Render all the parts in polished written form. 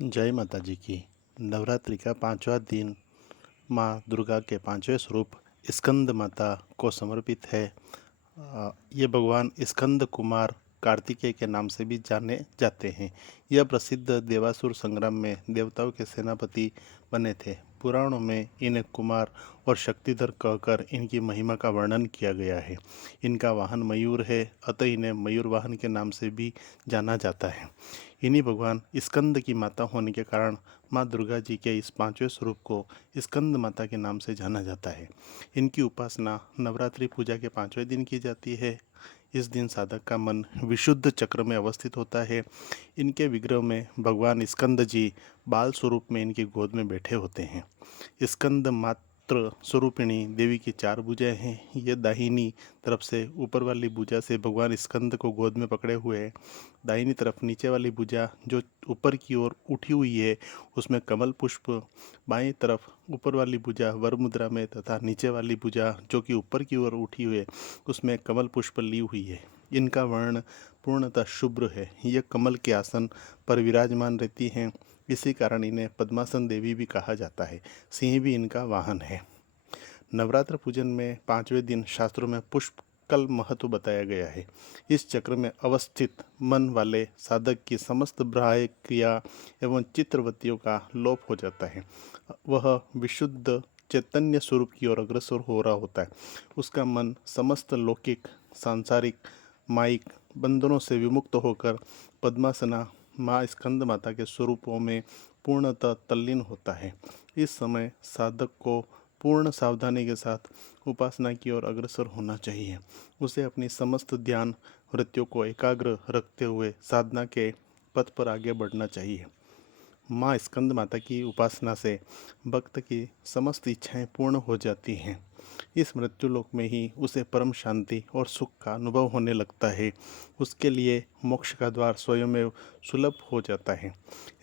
जय माता जी की। नवरात्रि का पांचवा दिन माँ दुर्गा के पांचवें स्वरूप स्कंद माता को समर्पित है। ये भगवान स्कंद कुमार कार्तिकेय के नाम से भी जाने जाते हैं। यह प्रसिद्ध देवासुर संग्राम में देवताओं के सेनापति बने थे। पुराणों में इन्हें कुमार और शक्तिधर कहकर इनकी महिमा का वर्णन किया गया है। इनका वाहन मयूर है, अतः इन्हें मयूर वाहन के नाम से भी जाना जाता है। इन्हीं भगवान स्कंद की माता होने के कारण माँ दुर्गा जी के इस पांचवें स्वरूप को स्कंद माता के नाम से जाना जाता है। इनकी उपासना नवरात्रि पूजा के पांचवें दिन की जाती है। इस दिन साधक का मन विशुद्ध चक्र में अवस्थित होता है। इनके विग्रह में भगवान स्कंद जी बाल स्वरूप में इनकी गोद में बैठे होते हैं। स्कंद मात्र स्वरूपिणी देवी की चार भुजाएं हैं। ये दाहिनी तरफ से ऊपर वाली भुजा से भगवान स्कंद को गोद में पकड़े हुए हैं। दाहिनी तरफ नीचे वाली भुजा जो ऊपर की ओर उठी हुई है उसमें कमल पुष्प, बाईं तरफ ऊपर वाली भुजा वर मुद्रा में तथा नीचे वाली भुजा जो कि ऊपर की ओर उठी हुई है उसमें कमल पुष्प ली हुई है। इनका वर्ण पूर्णतः शुभ्र है। यह कमल के आसन पर विराजमान रहती हैं। इसी कारण इन्हें पद्मासन देवी भी कहा जाता है। सिंह भी इनका वाहन है। नवरात्र पूजन में पांचवें दिन शास्त्रों में पुष्कल महत्व बताया गया है। इस चक्र में अवस्थित मन वाले साधक की समस्त बाह्य क्रिया एवं चित्रवृत्तियों का लोप हो जाता है। वह विशुद्ध चैतन्य स्वरूप की ओर अग्रसर हो रहा होता है। उसका मन समस्त लौकिक, सांसारिक, माइक बंधनों से विमुक्त होकर पद्मासना माँ स्कंद माता के स्वरूपों में पूर्णतः तल्लीन होता है। इस समय साधक को पूर्ण सावधानी के साथ उपासना की ओर अग्रसर होना चाहिए। उसे अपनी समस्त ध्यान वृत्तियों को एकाग्र रखते हुए साधना के पथ पर आगे बढ़ना चाहिए। माँ स्कंद माता की उपासना से भक्त की समस्त इच्छाएं पूर्ण हो जाती हैं। इस मृत्युलोक में ही उसे परम शांति और सुख का अनुभव होने लगता है। उसके लिए मोक्ष का द्वार स्वयं सुलभ हो जाता है।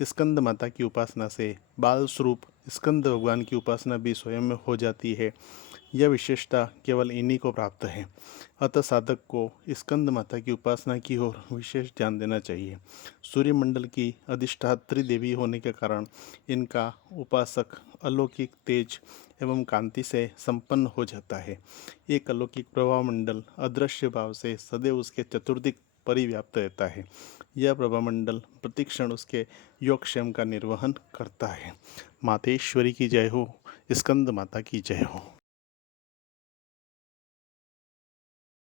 स्कंद माता की उपासना से बाल स्वरूप स्कंद भगवान की उपासना भी स्वयं में हो जाती है। यह विशेषता केवल इन्हीं को प्राप्त है। अतः साधक को स्कंद माता की उपासना की ओर विशेष ध्यान देना चाहिए। सूर्यमंडल की अधिष्ठात्री देवी होने के कारण इनका उपासक अलौकिक तेज एवं कांति से संपन्न हो जाता है। एक अलौकिक प्रभाव मंडल अदृश्य भाव से सदैव उसके चतुर्दिक परिव्याप्त रहता है। यह प्रभामंडल प्रतिक्षण उसके योगक्षेम का निर्वहन करता है। मातेश्वरी की जय हो। स्कंद माता की जय हो।